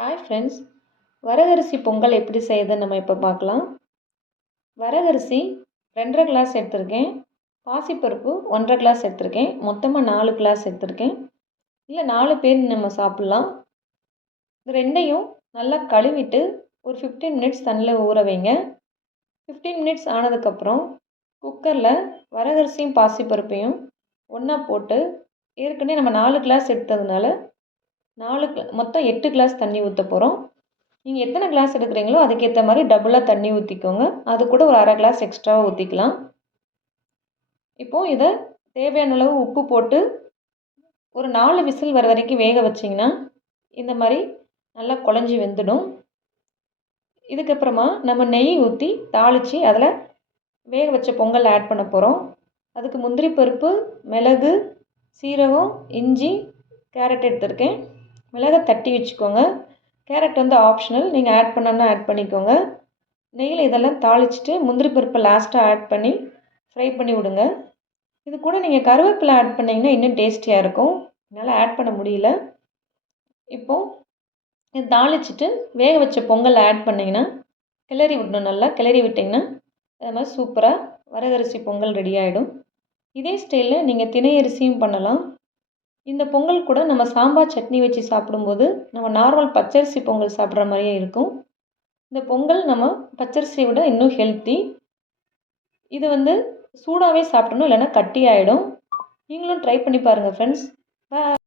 Hi friends, வரகரிசி பொங்கல் எப்படி செய்யுதுன்னு நம்ம இப்போ பார்க்கலாம். வரகரிசி 2½ கிளாஸ் எடுத்திருக்கேன். பாசிப்பருப்பு 1½ கிளாஸ் எடுத்திருக்கேன். மொத்தமாக 4 கிளாஸ் எடுத்திருக்கேன். இல்லை 4 பேர் நம்ம சாப்பிட்லாம். இது ரெண்டையும் நல்லா கழுவிட்டு ஒரு 15 மினிட்ஸ் தண்ணியில் ஊற வைங்க. 15 மினிட்ஸ் ஆனதுக்கப்புறம் குக்கரில் வரகரிசியும் பாசிப்பருப்பையும் ஒன்றா போட்டு, ஏற்கனவே நம்ம 4 கிளாஸ் எடுத்ததுனால மொத்தம் 8 கிளாஸ் தண்ணி ஊற்ற போகிறோம். நீங்கள் எத்தனை கிளாஸ் எடுக்கிறீங்களோ அதுக்கேற்ற மாதிரி டபுளாக தண்ணி ஊற்றிக்கோங்க. அது கூட ஒரு அரை கிளாஸ் எக்ஸ்ட்ராவாக ஊற்றிக்கலாம். இப்போது இதை தேவையான அளவு உப்பு போட்டு ஒரு 4 விசில் வர வரைக்கும் வேக வச்சிங்கன்னா இந்த மாதிரி நல்லா குழஞ்சி வெந்துடும். இதுக்கப்புறமா நம்ம நெய் ஊற்றி தாளித்து அதில் வேக வச்ச பொங்கல் ஆட் பண்ண போகிறோம். அதுக்கு முந்திரி பருப்பு, மிளகு, சீரகம், இஞ்சி, கேரட் எடுத்திருக்கேன். மிளகை தட்டி வச்சுக்கோங்க. கேரட் ஆப்ஷனல், நீங்கள் ஆட் பண்ணணுன்னா ஆட் பண்ணிக்கோங்க. நெய்யில் இதெல்லாம் தாளிச்சிட்டு முந்திரி பருப்பை லாஸ்ட்டாக ஆட் பண்ணி ஃப்ரை பண்ணி விடுங்க. இது கூட நீங்கள் கருவேப்பிலை ஆட் பண்ணிங்கன்னா இன்னும் டேஸ்டியாக இருக்கும். என்னால் ஆட் பண்ண முடியல. இப்போது இது தாளிச்சிட்டு வேக வச்ச பொங்கல் ஆட் பண்ணிங்கன்னா கிளறி விடணும். நல்லா கிளறி விட்டிங்கன்னா அது மாதிரி சூப்பராக வரகரிசி பொங்கல் ரெடி ஆகிடும். இதே ஸ்டைலில் நீங்கள் தினை அரிசியும் பண்ணலாம். இந்த பொங்கல் கூட நம்ம சாம்பார் சட்னி வச்சு சாப்பிடும்போது நம்ம நார்மல் பச்சரிசி பொங்கல் சாப்பிட்ற மாதிரியே இருக்கும். இந்த பொங்கல் நம்ம பச்சரிசியை விட இன்னும் ஹெல்த்தி. இது சூடாகவே சாப்பிடணும், இல்லைன்னா கட்டி ஆகிடும். நீங்களும் ட்ரை பண்ணி பாருங்கள் ஃப்ரெண்ட்ஸ். பாய்.